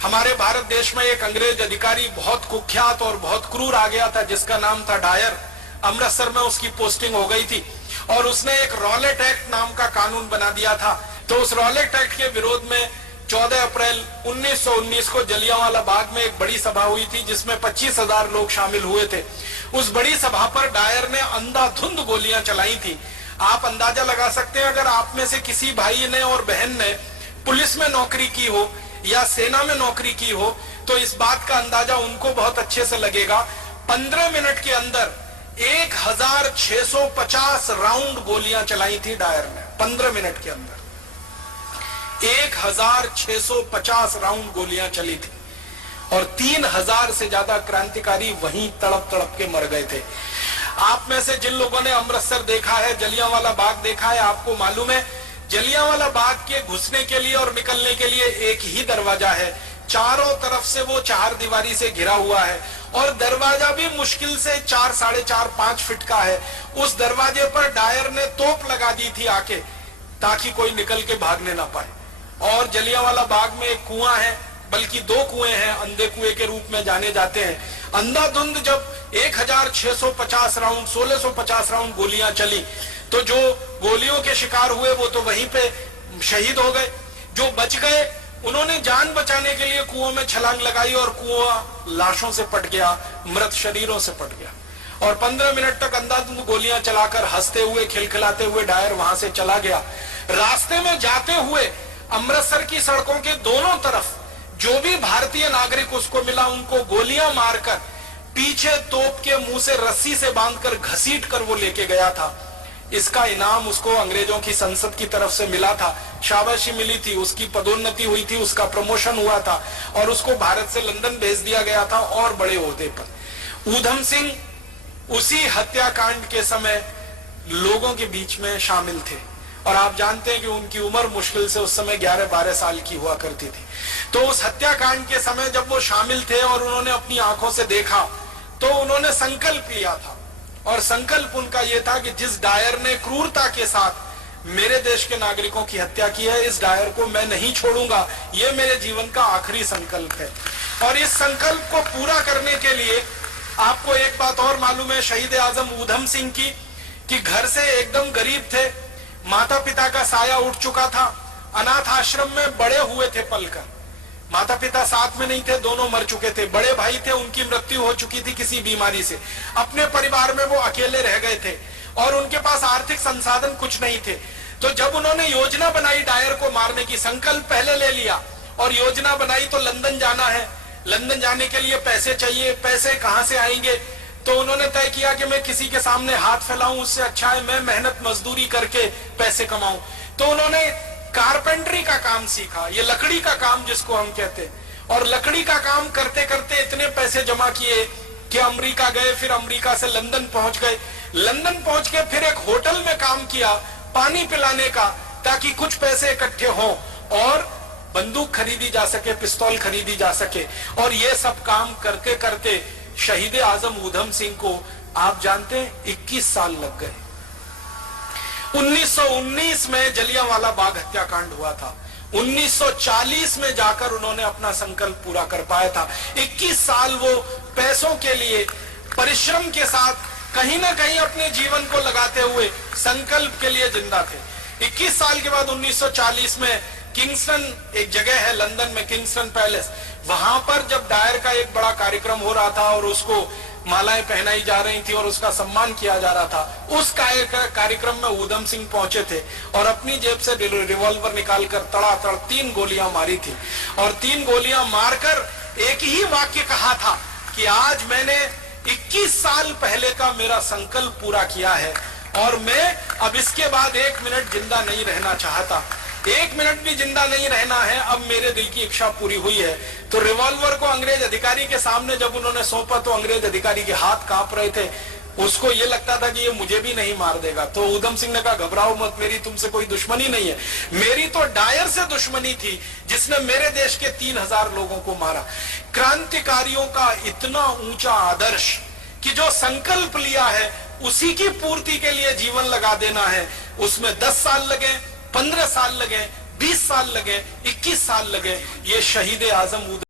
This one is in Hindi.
हमारे भारत देश में एक अंग्रेज अधिकारी बहुत कुख्यात और बहुत क्रूर आ गया था, जिसका नाम था डायर। अमृतसर में उसकी पोस्टिंग हो गई थी और उसने एक रॉलेट एक्ट नाम का कानून बना दिया था। तो उस रॉलेट एक्ट के विरोध में 14 अप्रैल 1919 को जलियांवाला बाग में एक बड़ी सभा हुई थी, जिसमें 25,000 लोग शामिल हुए थे। उस बड़ी सभा पर डायर ने अंधाधुंध गोलियां चलाई थी। आप अंदाजा लगा सकते हैं, अगर आप में से किसी भाई ने और बहन ने पुलिस में नौकरी की हो या सेना में नौकरी की हो, तो इस बात का अंदाजा उनको बहुत अच्छे से लगेगा। 15 मिनट के अंदर 1650 राउंड गोलियां चलाई थी डायर ने। 15 मिनट के अंदर 1650 राउंड गोलियां चली थी और 3000 से ज्यादा क्रांतिकारी वहीं तड़प तड़प के मर गए थे। आप में से जिन लोगों ने अमृतसर देखा है, जलियांवाला बाग देखा है, आपको मालूम है जलियांवाला बाग के घुसने के लिए और निकलने के लिए एक ही दरवाजा है। चारों तरफ से वो 4 दीवारी से घिरा हुआ है और दरवाजा भी मुश्किल से 4, 4.5, 5 फीट का है। उस दरवाजे पर डायर ने तोप लगा दी थी आके, ताकि कोई निकल के भागने ना पाए। और जलियांवाला बाग में एक कुआं है, बल्कि 2 कुएं हैं, अंधे कुएं के रूप में जाने जाते हैं। अंधाधुंध जब 1650 राउंड गोलियां चली, तो जो गोलियों के शिकार हुए वो तो वहीं पे शहीद हो गए। जो बच गए उन्होंने जान बचाने के लिए कुओं में छलांग लगाई और कुआं लाशों से पट गया, मृत शरीरों से पट गया। और 15 मिनट तक अंधाधुंध गोलियां चलाकर हंसते हुए खिलखिलाते हुए डायर वहां से चला गया। रास्ते में जाते हुए अमृतसर की सड़कों के दोनों तरफ जो भी भारतीय नागरिक उसको मिला, उनको गोलियां मारकर पीछे तोप के मुंह से रस्सी से बांधकर घसीट कर वो लेके गया था। इसका इनाम उसको अंग्रेजों की संसद की तरफ से मिला था, शाबाशी मिली थी, उसकी पदोन्नति हुई थी, उसका प्रमोशन हुआ था और उसको भारत से लंदन भेज दिया गया था और बड़े ओहदे पर। ऊधम सिंह उसी हत्याकांड के समय लोगों के बीच में शामिल थे और आप जानते हैं कि उनकी उम्र मुश्किल से उस समय 11-12 साल की हुआ करती थी। तो उस हत्याकांड के समय जब वो शामिल थे और उन्होंने अपनी आंखों से देखा, तो उन्होंने संकल्प लिया था और संकल्प उनका यह था कि जिस डायर ने क्रूरता के साथ मेरे देश के नागरिकों की हत्या की है, इस डायर को मैं नहीं छोड़ूंगा। यह मेरे जीवन का आखिरी संकल्प है। और इस संकल्प को पूरा करने के लिए आपको एक बात और मालूम है शहीद आजम ऊधम सिंह की, कि घर से एकदम गरीब थे, माता पिता का साया उठ चुका था, अनाथ आश्रम में बड़े हुए थे पलकर। माता पिता साथ में नहीं थे, दोनों मर चुके थे। बड़े भाई थे, उनकी मृत्यु हो चुकी थी किसी बीमारी से। अपने परिवार में वो अकेले रह गए थे और उनके पास आर्थिक संसाधन कुछ नहीं थे। तो जब उन्होंने योजना बनाई डायर को मारने की, संकल्प पहले ले लिया और योजना बनाई, तो लंदन जाना है, लंदन जाने के लिए पैसे चाहिए, पैसे कहां से आएंगे? तो उन्होंने तय किया कि मैं किसी के सामने हाथ फैलाऊं, उससे अच्छा है मैं मेहनत मजदूरी करके पैसे कमाऊं। तो उन्होंने कारपेंटरी का काम सीखा, ये लकड़ी का काम जिसको हम कहते हैं, और लकड़ी का काम करते करते इतने पैसे जमा किए कि अमेरिका गए, फिर अमेरिका से लंदन पहुंच गए। लंदन पहुंच के फिर एक होटल में काम किया पानी पिलाने का, ताकि कुछ पैसे इकट्ठे हों और बंदूक खरीदी जा सके, पिस्तौल खरीदी जा सके। और ये सब काम करते करते शहीद आजम ऊधम सिंह को आप जानते हैं 21 साल लग गए। 1919 में जलियांवाला बाग हत्याकांड हुआ था, 1940 में जाकर उन्होंने अपना संकल्प पूरा कर पाया था। 21 साल वो पैसों के लिए परिश्रम के साथ कहीं ना कहीं अपने जीवन को लगाते हुए संकल्प के लिए जिंदा थे। 21 साल के बाद 1940 में किंगस्टन एक जगह है लंदन में, किंगस्टन पैलेस, वहां पर जब डायर का एक बड़ा कार्यक्रम हो रहा था और उसको मालाएं पहनाई जा रही थी और उसका सम्मान किया जा रहा था, उस कार्यक्रम में ऊधम सिंह पहुंचे थे और अपनी जेब से रिवॉल्वर निकालकर तड़ातड़ 3 गोलियां मारी थी। और 3 गोलियां मारकर एक ही वाक्य कहा था कि आज मैंने 21 साल पहले का मेरा संकल्प पूरा किया है और मैं अब इसके बाद 1 मिनट जिंदा नहीं रहना चाहता, 1 मिनट भी जिंदा नहीं रहना है, अब मेरे दिल की इच्छा पूरी हुई है। तो रिवॉल्वर को अंग्रेज अधिकारी के सामने जब उन्होंने सौंपा, तो अंग्रेज अधिकारी के हाथ कांप रहे थे, उसको ये लगता था कि ये मुझे भी नहीं मार देगा। तो ऊधम सिंह ने कहा घबराओ मत, मेरी तुमसे कोई दुश्मनी नहीं है, मेरी तो डायर से दुश्मनी थी जिसने मेरे देश के 3000 लोगों को मारा। क्रांतिकारियों का इतना ऊंचा आदर्श कि जो संकल्प लिया है उसी की पूर्ति के लिए जीवन लगा देना है, उसमें 10 साल लगे, 15 साल लगे, 20 साल लगे, 21 साल लगे, ये शहीद आजम